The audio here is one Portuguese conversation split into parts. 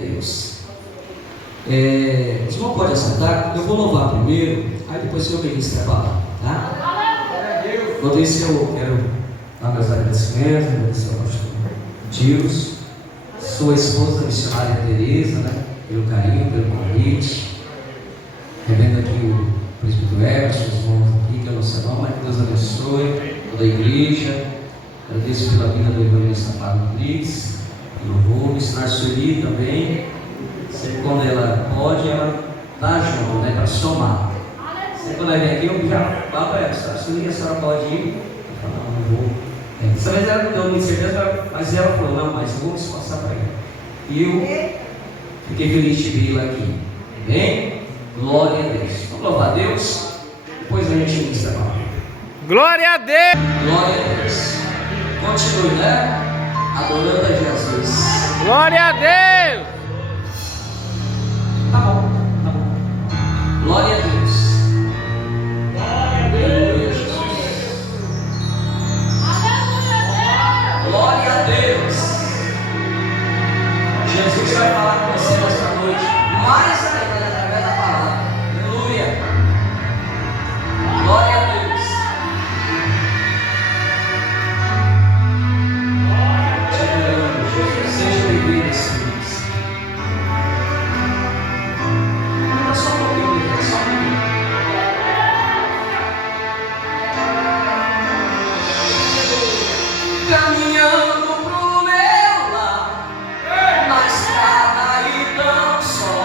Deus. Os irmãos podem assentar, eu vou louvar primeiro, aí depois o senhor ministra a palavra, tá? Enquanto isso eu quero dar meus agradecimentos, agradecer ao pastor Dios, sua esposa, a missionária Tereza, né? Pelo carinho, pelo convite. Revendo aqui o presbítero Everson, os irmãos aqui, que é o nosso nome, que Deus abençoe toda a igreja. Agradeço pela vida do evangelista Fábio Rodrigues, louvor, missionário Sueli também. Sempre quando ela pode, ela está junto, né? Para somar. Sempre quando ela vem aqui, eu já falo para ela, Sueli, a senhora pode ir? Eu falo, não vou. Dessa vez ela não deu muita certeza, mas ela falou, não, mas eu vou me esforçar para ela. E eu fiquei feliz de vê-la aqui. Amém? Glória a Deus. Vamos louvar a Deus. Depois a gente inicia a palavra. Glória a Deus! Glória a Deus. Continue, né? Adorando a Jesus. Glória a Deus! Tá bom, tá bom. Glória a Deus. Aleluia, Jesus. Glória a Deus. Jesus vai falar com você nesta noite, mais ainda através da palavra. Aleluia. Glória a Deus. Te adoramos, Jesus. Seja bem-vindo, Senhor. Não é só um pouquinho, é só um pouquinho. Caminhando pro meu lar, na estrada e tão só.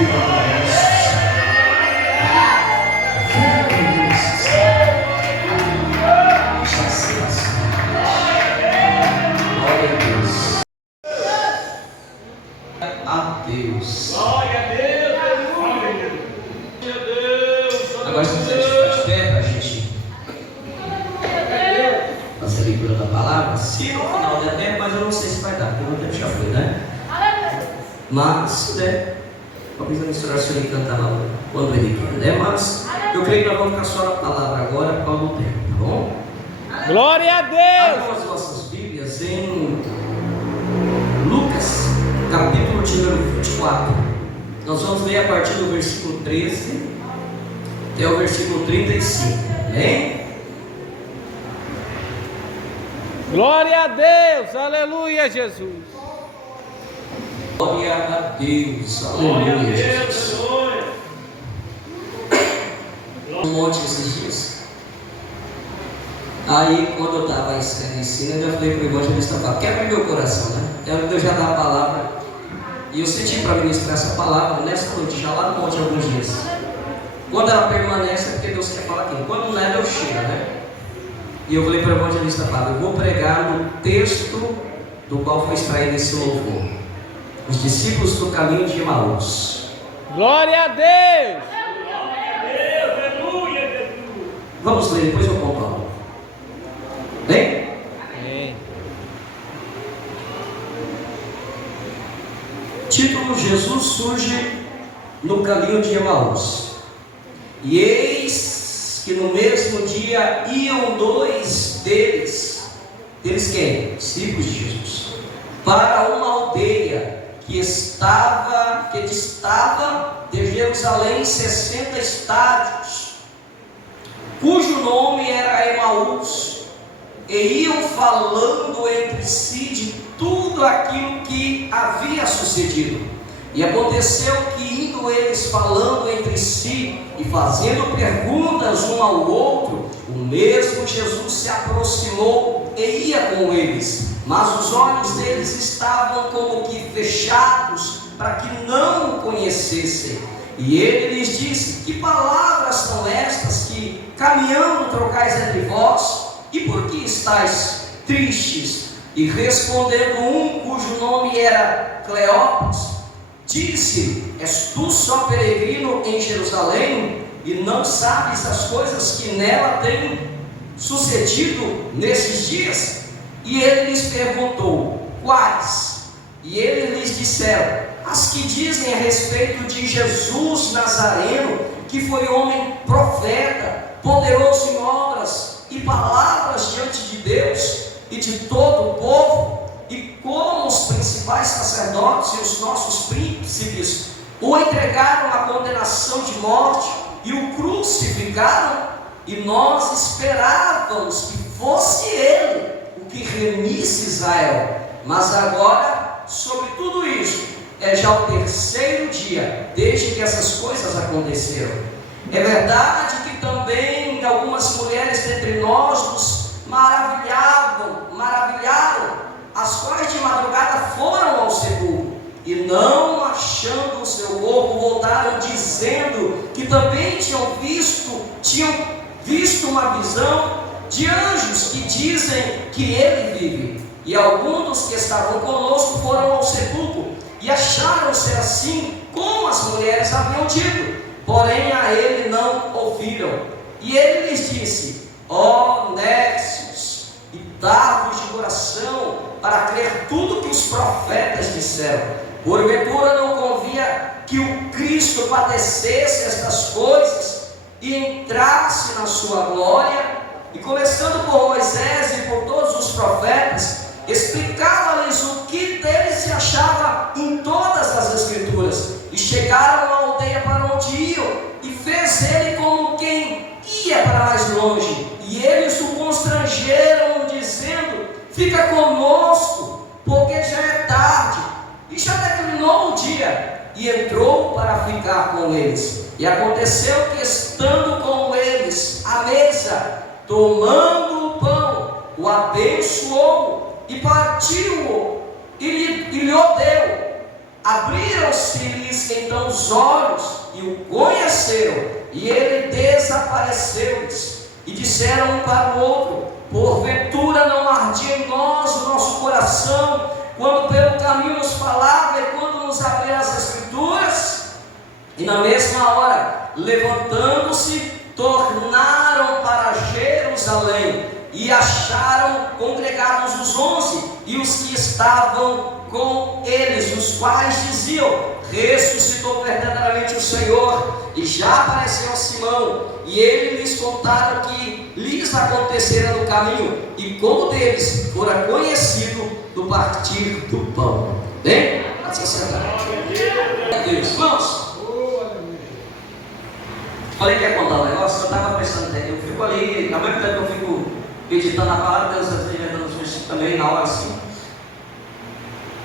A Deus. Glória a Deus. Agora se quiser ficar de pé para a gente fazer a leitura da palavra, se no final der tempo, mas eu não sei se vai dar, porque o tempo já foi, né? Mas se der, talvez a mistura ele cantar lá quando ele quer, né? Mas eu creio que nós vamos ficar só na palavra agora por causa do tempo, tá bom? Glória a Deus. Abram as nossas Bíblias em Lucas, capítulo de número 24. Nós vamos ler a partir do versículo 13 até o versículo 35. Amém? Glória a Deus. Aleluia, Jesus. Glória a Deus. Aleluia, Jesus. Um monte esses dias. Aí, quando eu estava ensinando, eu falei para o evangelista, quebra meu coração, né? Eu já dar a palavra. E eu senti para ministrar essa palavra nessa noite, já lá no monte alguns dias. Quando ela permanece é porque Deus quer falar aqui. Quando não é, Deus chega, né? E eu falei para o evangelista, eu vou pregar no texto do qual foi extraído esse louvor. Os discípulos do caminho de Emaús. Glória a Deus. Vamos ler, depois eu conto algo. Bem? Amém. Título: Jesus surge no caminho de Emaús. E eis que no mesmo dia iam dois deles quem? Discípulos de Jesus, para uma aldeia que distava de Jerusalém 60 estádios, cujo nome era Emaús, e iam falando entre si de tudo aquilo que havia sucedido. E aconteceu que, indo eles falando entre si e fazendo perguntas um ao outro, o mesmo Jesus se aproximou e ia com eles, mas os olhos deles estavam como que fechados, para que não o conhecessem. E ele lhes disse: que palavras são estas que, caminhando, trocais entre vós? E por que estáis tristes? E respondendo um, cujo nome era Cleopas, disse: és tu só peregrino em Jerusalém, e não sabes as coisas que nela têm sucedido nesses dias? E ele lhes perguntou: quais? E eles lhes disseram: as que dizem a respeito de Jesus Nazareno, que foi homem profeta, poderoso em obras e palavras diante de Deus e de todo o povo, e como os principais sacerdotes e os nossos príncipes o entregaram à condenação de morte e o crucificaram, e nós esperávamos que fosse ele o que remisse Israel. Mas agora, sobre tudo isso, é já o terceiro dia desde que essas coisas aconteceram. É verdade que também algumas mulheres dentre nós nos maravilharam, as quais de madrugada foram ao sepulcro, e não achando o seu corpo, voltaram dizendo que também tinham visto uma visão de anjos que dizem que ele vive. E alguns dos que estavam conosco foram ao sepulcro e acharam ser assim como as mulheres haviam dito, porém a ele não ouviram. E ele lhes disse: ó nécios e tardos de coração, para crer tudo que os profetas disseram, porventura não convia que o Cristo padecesse estas coisas e entrasse na sua glória? E começando por Moisés e por todos os profetas, explicava-lhes o que dele se achava em todas as escrituras. E chegaram à aldeia para onde iam, e fez ele como quem ia para mais longe, e eles o constrangeram, dizendo: fica conosco, porque já é tarde, e já declinou o dia. E entrou para ficar com eles. E aconteceu que, estando com eles à mesa, tomando o pão, o abençoou e partiu-o e lhe deu. Abriram-se-lhes então os olhos e o conheceram, e ele desapareceu-lhes. E disseram um para o outro: porventura não ardia em nós o nosso coração, quando pelo caminho nos falava e quando nos abria as Escrituras? E na mesma hora, levantando-se, tornaram para Jerusalém, e acharam congregados os 11 e os que estavam com eles, os quais diziam: ressuscitou verdadeiramente o Senhor, e já apareceu a Simão. E ele lhes contaram o que lhes acontecera no caminho, e como deles fora conhecido do partir do pão. Bem? Assim sentar. Deus, irmãos, falei que ia contar um negócio, eu estava pensando, eu fico ali, ao mesmo tempo que eu fico meditando a palavra, Deus está dando os meus também na hora assim.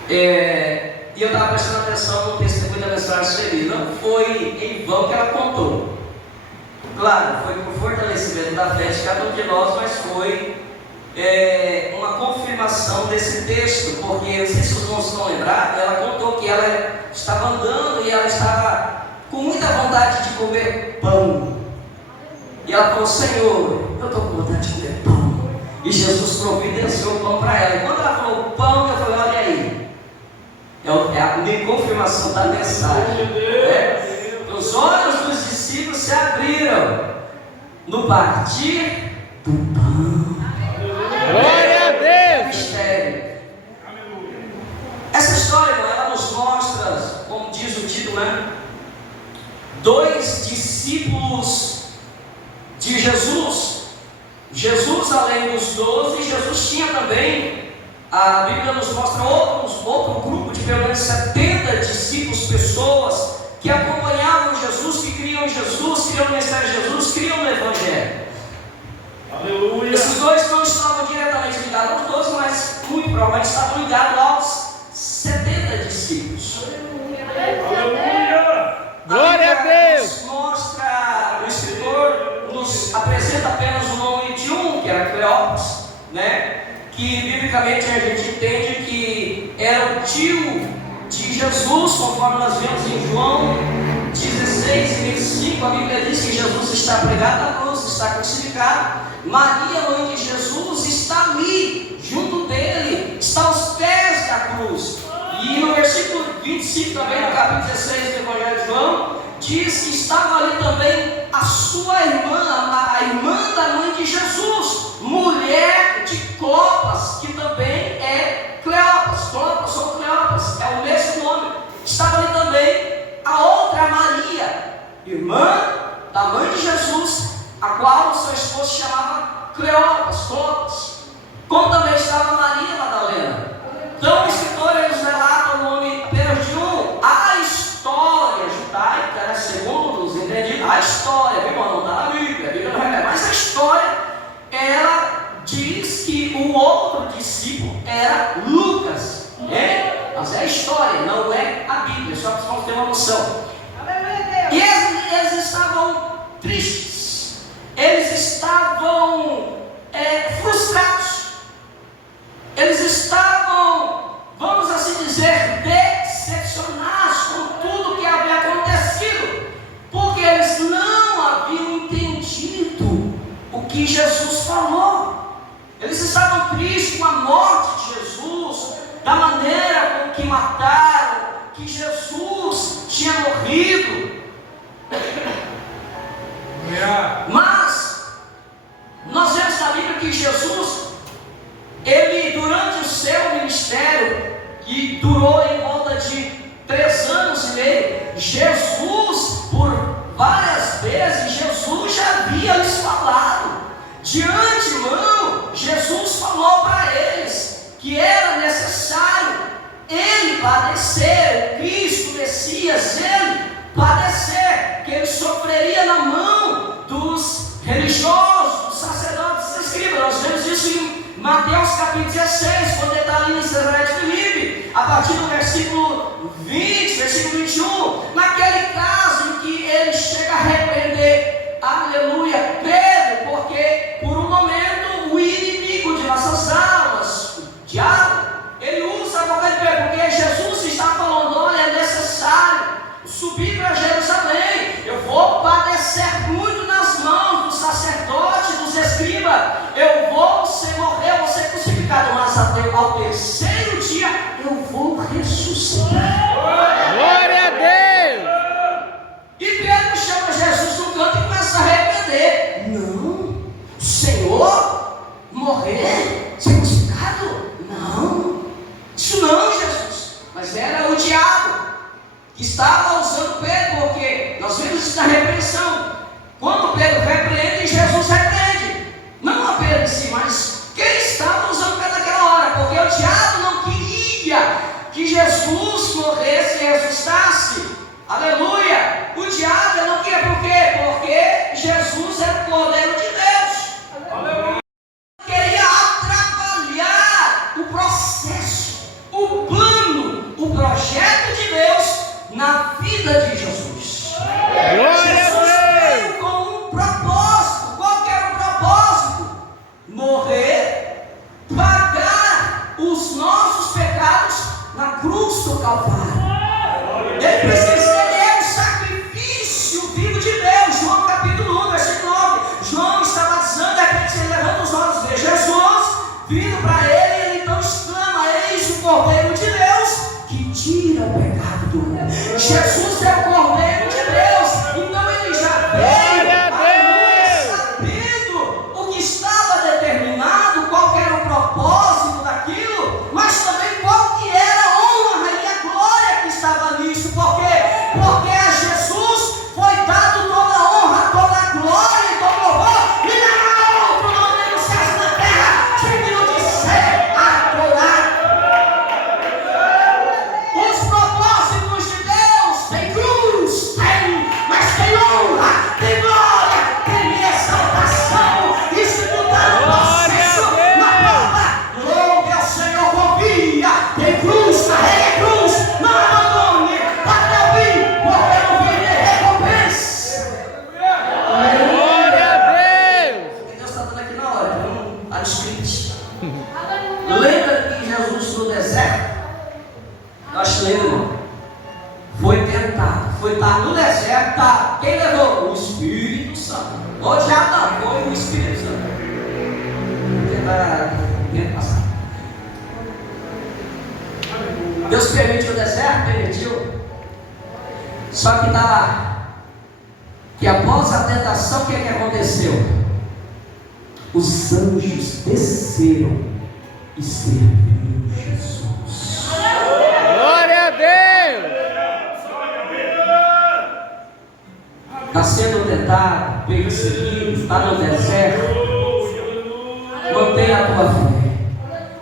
E eu estava prestando atenção no testemunho da mensagem dele. Não foi em vão que ela contou. Claro, foi por fortalecimento da fé de cada um de nós, mas foi uma confirmação desse texto, porque eu não sei se os irmãos estão lembrados, ela contou que ela estava andando e ela estava com muita vontade de comer pão. E ela falou: Senhor, eu estou com vontade de comer pão. E Jesus providenciou o pão para ela. E quando ela falou pão, eu falei: olha aí, é a confirmação da mensagem. Os olhos dos discípulos se abriram no partir do pão. Glória a Deus! Mistério. Essa história, ela nos mostra, como diz o título, né? 2 discípulos de Jesus. Jesus, além dos 12, Jesus tinha também, a Bíblia nos mostra outro grupo de pelo menos 70 discípulos, pessoas que acompanhavam Jesus, que criam em Jesus, criam no ministério de Jesus, criam no Evangelho. Aleluia. Esses 2 não estavam diretamente ligados aos 12, mas muito provavelmente estavam ligados aos 70 discípulos. Aleluia. Glória a Deus. Mostra, o escritor nos apresenta apenas o nome de um, que era Cleopas, né? Que biblicamente a gente entende que era o tio de Jesus, conforme nós vemos em João 16, 25, a Bíblia diz que Jesus está pregado na cruz, está crucificado. Maria, mãe de Jesus, está ali, junto dele, está aos pés da cruz. E no versículo 25, também no capítulo 16 do Evangelho de João, diz que estava ali também a sua irmã, a irmã da mãe de Jesus, mulher de Clopas, que também é Cleopas. Clopas ou Cleopas, é o mesmo nome. Estava ali também a outra Maria, irmã da mãe de Jesus, a qual o seu esposo chamava Cleopas. Como também estava Maria Madalena. Então o escritor nos relata o nome apenas de um. A história judaica, né, segundo os entendidos, a história, viu, não está na Bíblia, a Bíblia não revela, mas a história, ela diz que o outro discípulo era Lucas. Mas é a história, não é a Bíblia, só para vocês terem uma noção. E eles estavam tristes, eles estavam frustrados, eles estavam, vamos assim dizer, decepcionados com tudo que havia acontecido, porque eles não haviam entendido o que Jesus falou. Eles estavam tristes com a morte de Jesus, da maneira com que mataram, que Jesus tinha morrido. Mas nós vemos na Bíblia que Jesus, ele durante o seu ministério, que durou em volta de 3 anos e meio, Jesus, por várias vezes, Jesus já havia lhes falado. De antemão, Jesus falou para eles que era necessário ele padecer, o Cristo, o Messias, ele padecer, que ele sofreria na mão dos religiosos, dos sacerdotes, dos escribas. Nós vemos isso em Mateus capítulo 16, quando ele está ali em Cesaré de Filipe, a partir do versículo 20, versículo 21, naquele caso em que ele chega a repreender, aleluia, Pedro, porque por um momento o inimigo de nossas almas, o diabo, ele usa a boca de Pedro, porque Jesus está falando: olha, certo muito nas mãos do sacerdote, dos escribas. Eu vou morrer, eu vou ser crucificado, mas ao terceiro dia eu vou ressuscitar. Glória a Deus! E Pedro chama Jesus no canto e começa a arrepender. Não, Senhor, morrer, ser crucificado? Não, isso não, Jesus. Mas era o diabo que estava usando Pedro, porque nós vemos isso na repreensão. Quando Pedro repreende, Jesus repreende. Não a Pedro em si, mas quem estava usando Pedro naquela hora, porque o diabo não queria que Jesus morresse e ressuscitasse. Aleluia! O diabo não queria, por quê? Porque Jesus é o Cordeiro de Deus. Aleluia! Queria atrapalhar o processo, o plano, o projeto de Deus na vida de Jesus. Jesus veio com um propósito. Qual que era o propósito? Morrer, pagar os nossos pecados na cruz do Calvário. Ele é o sacrifício vivo de Deus. João capítulo 1, versículo 9. João está batizando, de repente ele levanta os olhos e vê Jesus vindo para ele, e ele então exclama: eis o Cordeiro de Deus que tira o pecado do mundo. Jesus é o Cordeiro de Deus. Então ele já veio sabendo o que estava determinado, qual era o propósito daquilo, mas também qual que era a honra e a glória que estava nisso. Por quê? Porque a Jesus foi dado toda a honra, toda a glória e todo o louvor, e não há outro nome nos céus e na terra digno de ser adorado. Os propósitos de Deus tem cruz, tem, mas tem honra, tem glória, tem exaltação. Isso tudo está no processo, na prova. Louve ao Senhor, confia, tem cruz, carrega a cruz, não abandone, até o fim, porque no fim tem recompensa. Glória a Deus! Porque Deus está dando aqui na hora, não está no script. Lembra que Jesus no deserto, eu acho lindo, irmão, foi tentado, foi estar no deserto, tá? Quem levou? O Espírito Santo. O diabo não, foi o Espírito Santo. Passar. Deus permitiu o deserto, permitiu. Só que está lá, que após a tentação, o que aconteceu? Os anjos desceram e serviram Jesus. Glória a Deus! Está sendo tentado, perseguido, está no deserto. Mantenha a tua fé,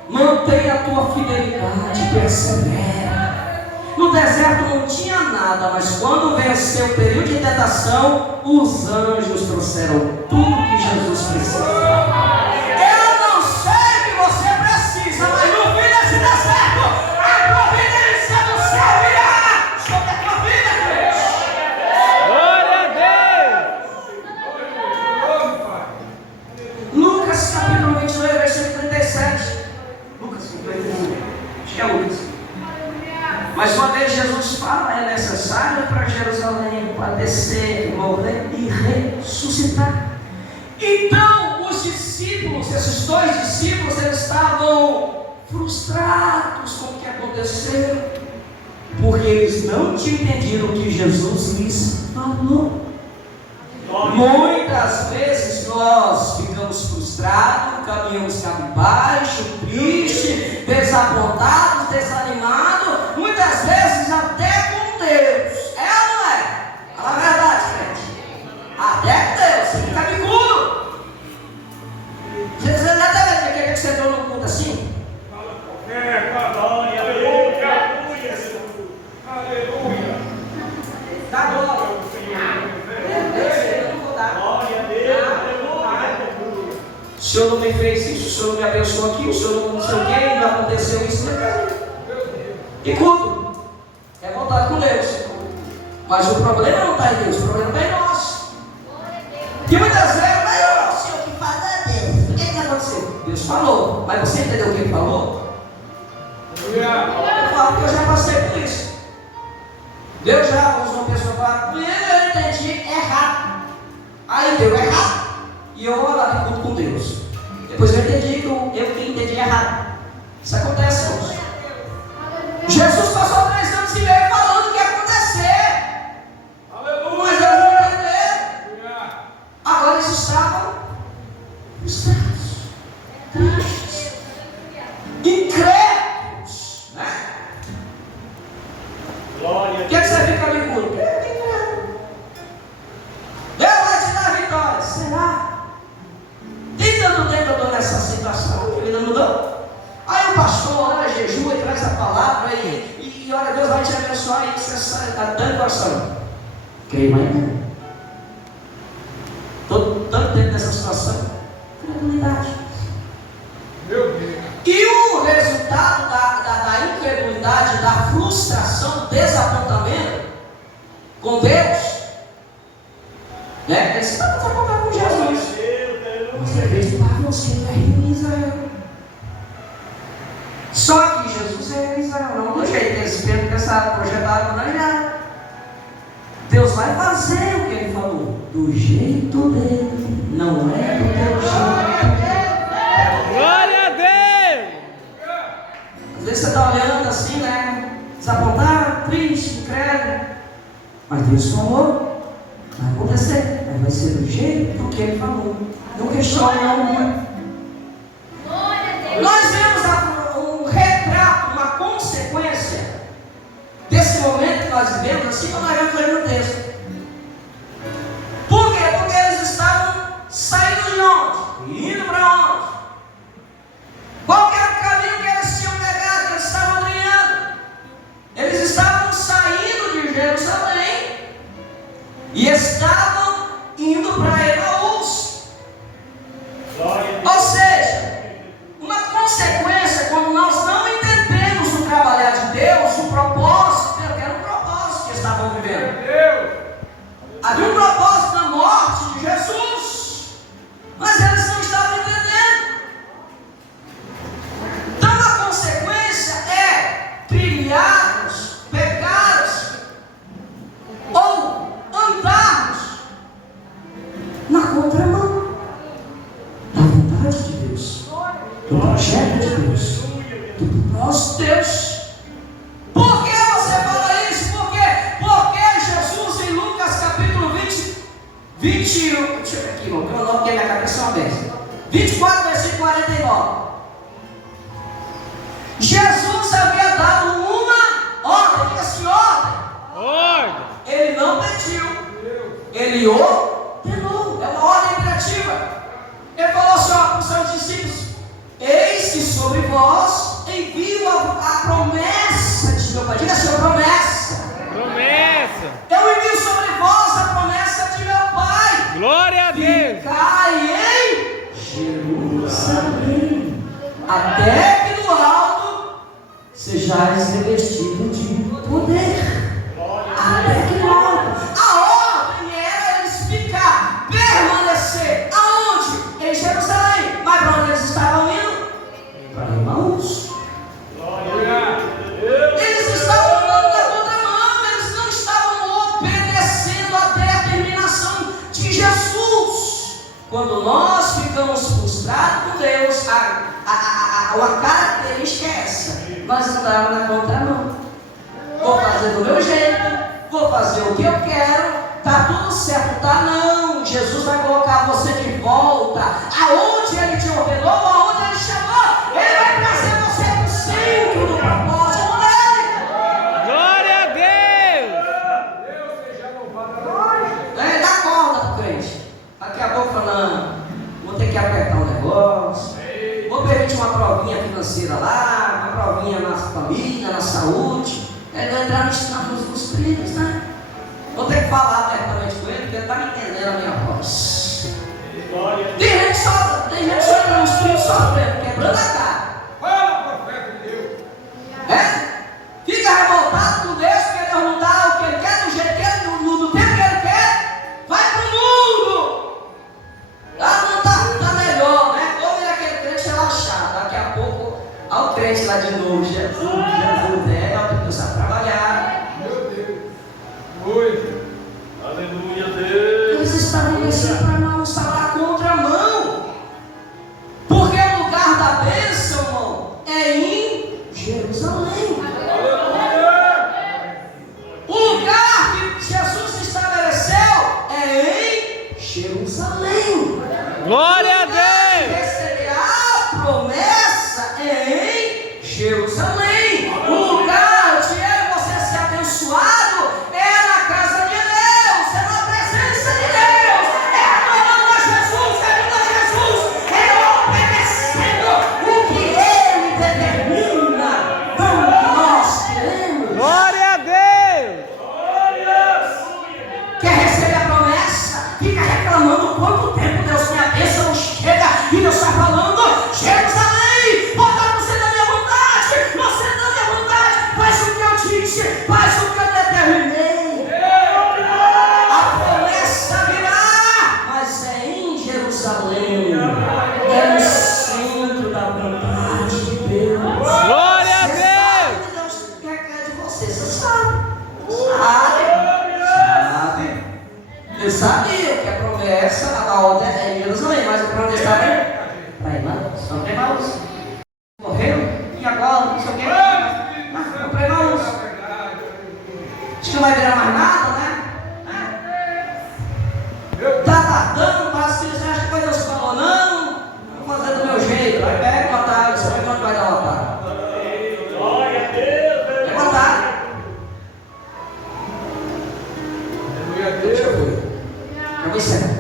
mantenha a tua fidelidade, persevera. No deserto não tinha nada, mas quando venceu o período de tentação, os anjos trouxeram tudo que Jesus precisava. Eu não sei o que você precisa, mas no fim desse deserto, a providência do céu virá sobre a tua vida, Deus. Glória a Deus! Lucas capítulo 22, versículo 37. Lucas, acho que é Lucas. Mas uma vez Jesus fala, é necessário para Jerusalém padecer, morrer e ressuscitar. Então os discípulos, esses dois discípulos, eles estavam frustrados com o que aconteceu, porque eles não tinham entendido o que Jesus lhes falou. Muitas vezes nós ficamos frustrados, caminhamos cabisbaixo, triste, desapontados, desanimados, muitas vezes até com Deus. É ou não é? Fala a verdade, gente. Até com Deus, você fica bicudo. Você deve ver que você entrou no culto assim? Aleluia! Dá glória. O Senhor não me fez isso, o Senhor não me abençoou aqui, o Senhor não sei o que, não aconteceu isso. E culto é voltar com Deus. Mas o problema não está em Deus, o problema está em nós. E muitas vezes, mas o Senhor que fala é Deus. O que aconteceu? Deus falou, mas você entendeu o que ele falou? Eu falo que eu já passei por isso. Deus já usou uma pessoa para comigo, eu entendi errado. Aí deu errado. E eu vou lá de culto com Deus. Depois eu entendi que eu que entendi errado. Isso acontece, irmãos. Jesus passou 3 anos e meio falando o que ia acontecer. Mas eles não entenderam. Agora eles estavam frustrados, tristes, incrédulos, né? O que você fica ali com? Deus vai te dar a vitória. Será? Tem tanto tempo eu estou nessa situação que ainda não dou. Aí o pastor ora, jejua e traz a palavra e olha, Deus vai te abençoar e você sai dando coração. Creio ainda. Estou tanto tempo nessa situação. Incredulidade. Meu Deus. E o resultado da incredulidade, da frustração, do desapontamento com Deus, né? Eles estavam desapontados com Jesus. Mas acreditavam que ele é rei em Israel. Só que Jesus é Israel, não do jeito que eles pensaram, projetaram, planejaram. Deus vai fazer o que ele falou, do jeito dele, não é do teu jeito. Glória a Deus! Às vezes você está olhando assim, né? Desapontado, triste, incrédulo. Mas Deus falou, vai acontecer, mas vai ser do jeito que ele falou. Não questione, não. Nós vemos um retrato, uma consequência desse momento que nós vivemos, assim como nós vemos no texto. Por quê? Porque eles estavam saindo de onde? Indo para onde? Qual que era o caminho que eles tinham pegado, que eles estavam trilhando? Eles estavam saindo de Jerusalém e estavam indo para Emaús. Ou seja, uma consequência quando nós não entendemos o trabalhar de Deus, o propósito, que era o propósito que eles estavam vivendo. Havia um propósito na morte de Jesus, mas eles não estavam entendendo. Então a consequência é trilharmos, pecarmos ou andarmos na contramão da vontade de Deus, do projeto de Deus, do propósito de Deus. Por que você fala isso? Por quê? Porque Jesus em Lucas capítulo 21, deixa eu ver aqui, irmão, que eu coloquei na cabeça uma vez. 24, versículo 49. Jesus havia dado uma ordem, diga assim, ordem. Ele não pediu, ele ordenou, é uma ordem imperativa. Ele falou assim para os seus discípulos: eis que sobre vós envio a promessa de meu Pai. Diga assim, a promessa. Promessa! Eu envio sobre vós a promessa de meu Pai. Glória a Deus! Ficai em Jerusalém, até que no alto sejais revestidos de poder. Até que no alto. A ordem era eles ficar, permanecer. Aonde? Em Jerusalém. Mas para onde eles estavam indo? Para Emaús. Eles estavam andando na contramão, eles não estavam obedecendo a determinação de Jesus. Quando nós ficamos frustrados com Deus, a característica é essa: nós estamos na contramão. Vou fazer do meu jeito, vou fazer o que eu quero, tá tudo certo, tá? Não, Jesus vai colocar você de volta aonde Ele te ordenou, aonde Ele chamou. Ele vai trazer você para o centro do propósito dele. Glória a Deus! Deus seja louvado. Ele dá corda para o crente. Daqui a pouco falando, vou ter que apertar um negócio, vou permitir uma provinha financeira lá, uma provinha na família, na saúde. Ele vai entrar nos trilhos, né? Vou ter que falar abertamente com ele, porque ele está me entendendo a minha voz. Tem gente só entra nos trilhos sofrendo, quebrando a cara. Fala, profeta de Deus. Fica revoltado com Deus, porque Deus não dá o que Ele quer, do jeito que Ele, no tempo que Ele quer. Vai pro mundo. Não tá melhor, né? Ou ele é aquele crente relaxado. Daqui a pouco, olha o crente lá de novo. Jesus, Deus sabe trabalhar. Meu Deus. Oi. Aleluia, Deus. Eles estavam descer para não falar contramão. Porque o lugar da bênção, irmão, é em Jerusalém. O lugar que Jesus estabeleceu é em Jerusalém. Glória a Deus. Receber a promessa é em Jerusalém. O lugar de eu e você ser abençoado é na casa de Deus, é na presença de Deus, é adorando a Jesus, servindo a Jesus, é obedecendo o que Ele determina, não o que nós queremos. Glória a Deus. Quer receber a promessa? Fica reclamando quanto tempo Deus me abençoa, não chega, e Deus está falando: Jerusalém, volta você da minha vontade, você da minha vontade, faz o que eu disse, faz o que eu determinei. A promessa virá, mas é em Jerusalém, é no centro da vontade de Deus. Glória a Você Deus. sabe que Deus quer de você, você sabe. Sabe. Eu sabia que a promessa, a ordem é em Jerusalém, mas a promessa estava para Emmaus, não para Emmaus. Morreu, e agora, não sei o quê. Não para Emmaus. Acho que não vai virar mais nada, né? Tá tardando, mas você acha que vai Deus falou, não, vou fazer do meu jeito. Aí pega um atalho, você vai onde vai dar o atalho. É um atalho. Deixa eu ver. Já vou encerrar.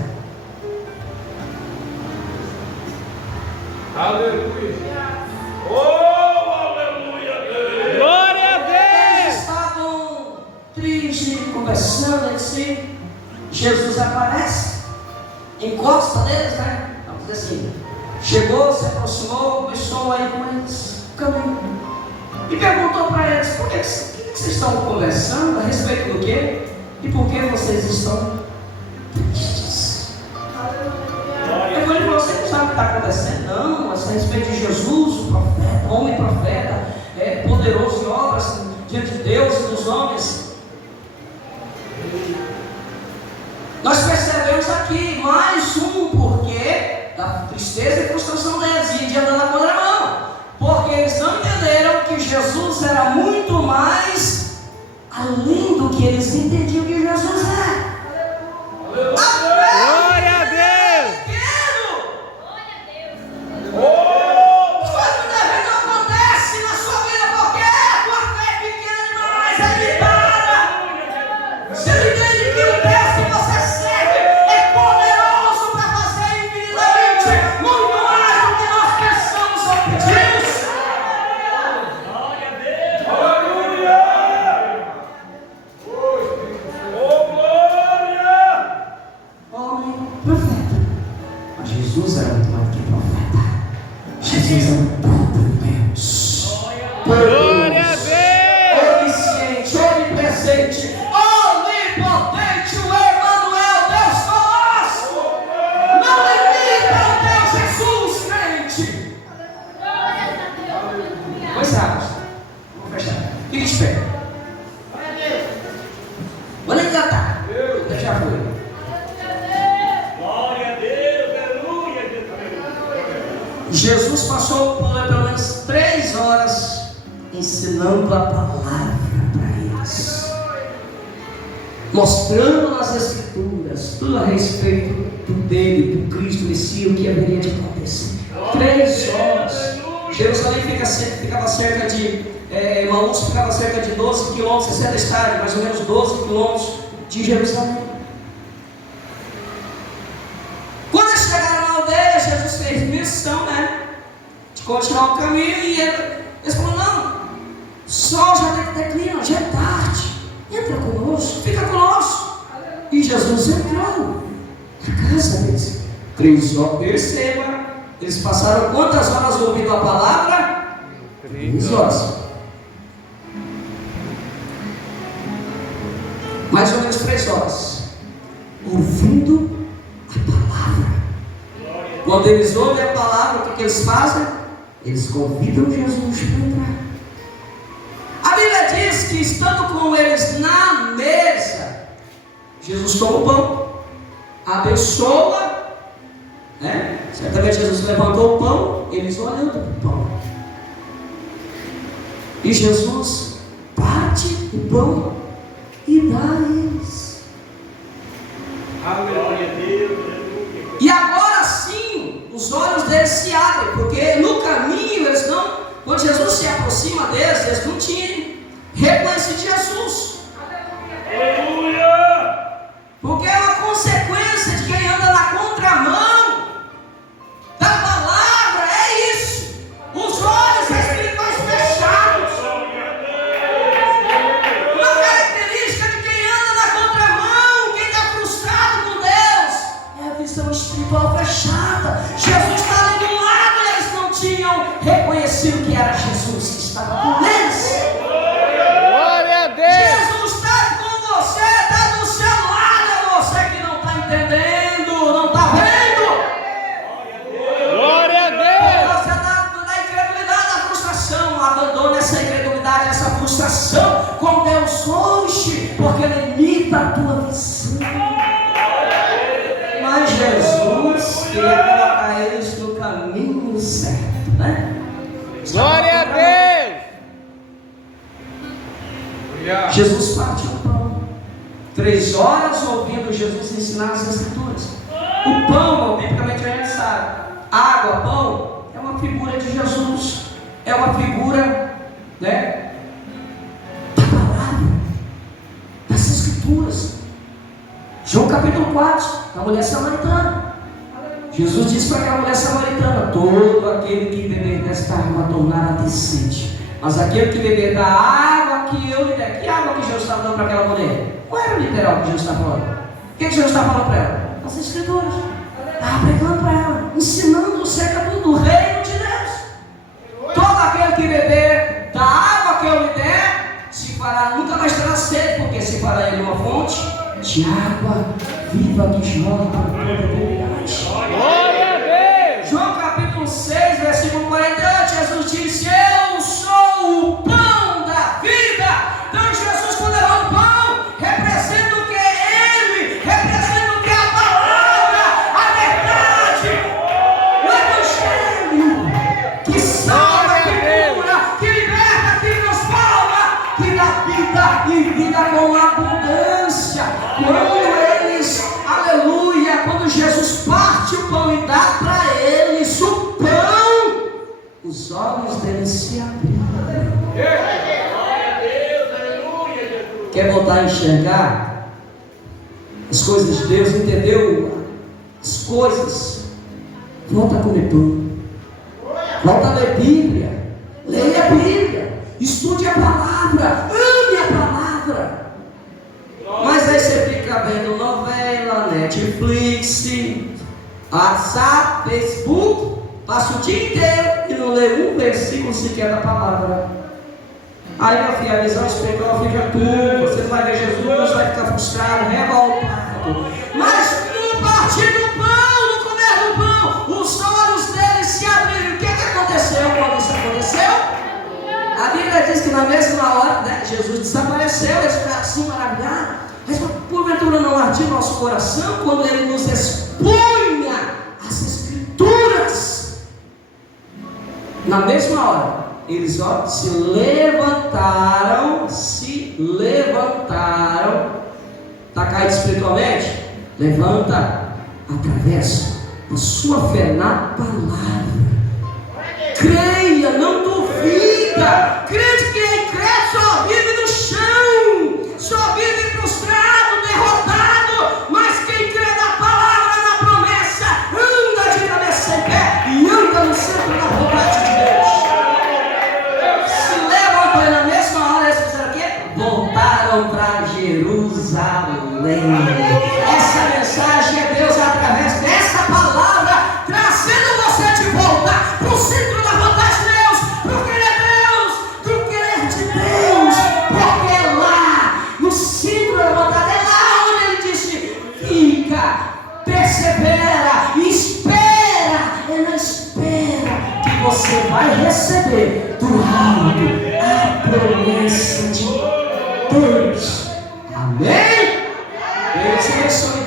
Aleluia. Oh, aleluia. Glória a Eles Deus. estavam tristes, conversando entre si. Jesus aparece, encosta neles, né? Vamos dizer assim. Chegou, se aproximou, começou a ir com eles, caminho. E perguntou para eles: por que vocês estão conversando? A respeito do quê? E por que vocês estão tristes? Eu falei para você: não sabe o que está acontecendo? Não, mas a respeito de Jesus, o profeta, homem profeta, poderoso em obras diante de Deus e dos homens. Nós percebemos aqui mais um porquê da tristeza e frustração deles e de andar na contramão. Porque eles não entenderam que Jesus era muito mais além do que eles entendiam que Jesus é. Glória a Deus. As coisas muitas vezes não acontecem na sua vida porque a tua fé é pequena demais, é limitada. Você não entende que o Deus que você serve é poderoso para fazer infinitamente muito mais do que nós pensamos ou pedimos. Homem, profeta. Mas Jesus era muito mais do que profeta. Jesus era o próprio Deus. Glória a Deus. Onisciente, onipresente, onipotente, o Emmanuel, Deus conosco. Não limita o Deus Jesus, crente. Pois rápido. Vou fechar. Fique de pé. Vou nem cantar. Eu já fui. Jesus passou por pelo menos 3 horas ensinando a palavra para eles, mostrando nas Escrituras tudo a respeito dele, do Cristo Messias, o que haveria de acontecer. 3 horas. Jerusalém ficava cerca de Emmaus ficava cerca de 12 quilômetros, 60 estádios, mais ou menos 12 quilômetros de Jerusalém. Quando eles chegaram na aldeia, Jesus fez missão, né? De continuar o caminho, e eles falaram: não, o sol já declina, já é tarde, entra conosco, fica conosco. E Jesus entrou na casa deles. 3 horas, perceba, eles passaram quantas horas ouvindo a palavra? 3 horas. Mais ou menos 3 horas ouvindo a palavra. Quando eles ouvem a palavra, o que eles fazem? Eles convidam Jesus para entrar. A Bíblia diz que, estando com eles na mesa, Jesus toma o pão, abençoa, né? Certamente Jesus levantou o pão, eles olhando para o pão. E Jesus parte o pão e dá a eles. Glória a Deus. E agora sim, os olhos deles se abrem, porque no caminho eles não, quando Jesus se aproxima deles, eles não tinham reconhecido Jesus. Aleluia! Porque é uma consequência de quem anda na contramão da palavra, é isso. Os olhos espirituais fechados. Uma característica de quem anda na contramão, quem está frustrado com Deus, é a visão espiritual fechada. Jesus está ali do lado e eles não tinham reconhecido que era Jesus que estava com eles. Glória a Deus. Jesus está com você, está do seu lado, é você que não está entendendo, não está vendo. Glória a Deus. Você está na incredulidade, na frustração. Abandone essa incredulidade, essa frustração com Deus hoje, porque limita a tua visão. Mas Jesus queria colocar eles no caminho certo, né? Glória a Deus. Jesus partiu o pão. 3 horas ouvindo Jesus ensinar as Escrituras. O pão, biblicamente a gente sabe, água, pão, é uma figura de Jesus. É uma figura, né, da palavra, das Escrituras. João capítulo 4, da mulher samaritana. Jesus disse para aquela mulher samaritana: todo aquele que beber desta água tornará ter sede, mas aquele que beber da água que eu lhe der. Que água que Jesus estava dando para aquela mulher? Não era literal que Jesus estava falando. O que Jesus estava falando para ela? As Escrituras. Estava pregando para ela, ensinando acerca do reino de Deus. Todo aquele que beber da água que eu lhe der, se fará, nunca mais terá sede, porque se fará ele uma fonte de água viva que jorra para toda a eternidade. Glória a Deus. João capítulo 6, versículo 48, Jesus disse: eu sou o pão da vida. Então Jesus, quando é o pão, representa o que? Ele representa o que? A palavra, a verdade, o evangelho, que salva, que cura, que liberta, que transforma, que dá vida e vida com abundância. Quando eles, aleluia, quando Jesus parte o pão e dá para eles o pão, os olhos deles se abriram. Quer voltar a enxergar as coisas de Deus? Entendeu as coisas? Volta a comer pão, volta a ler Bíblia, leia a Bíblia, estude a palavra, ame a palavra. Mas aí você fica vendo novela, Netflix, WhatsApp, Facebook, passa o dia inteiro e não lê um versículo sequer da palavra. Aí, meu filho, a visão espiritual fica tudo. Você vai ver Jesus, vai ficar frustrado, revoltado. Mas no partir do pão, no comer do pão, os olhos deles se abriram. O que aconteceu quando isso aconteceu? A Bíblia diz que na mesma hora, né, Jesus desapareceu, eles ficaram assim maravilhados. Mas porventura não ardia nosso coração quando Ele nos expunha as Escrituras? Na mesma hora, eles se levantaram. Está caído espiritualmente? Levanta através da sua fé na palavra. Creia, não duvida. Crente que é incrédulo só vive no chão, só vive frustrado, derrotado. Mas quem crê na palavra, na promessa, anda de cabeça em pé e anda no centro da vontade de Deus. Se levantam e na mesma hora eles fizeram o quê? Voltaram para Jerusalém. Essa mensagem é Deus através dessa palavra trazendo você de volta para o centro da vontade de Deus, para o querer de Deus, para o querer de Deus, porque é lá no centro da vontade, é lá onde Ele disse: fica, persevera, espera. É na espera que você vai receber do alto a promessa de Deus. Amém? Deus te abençoe.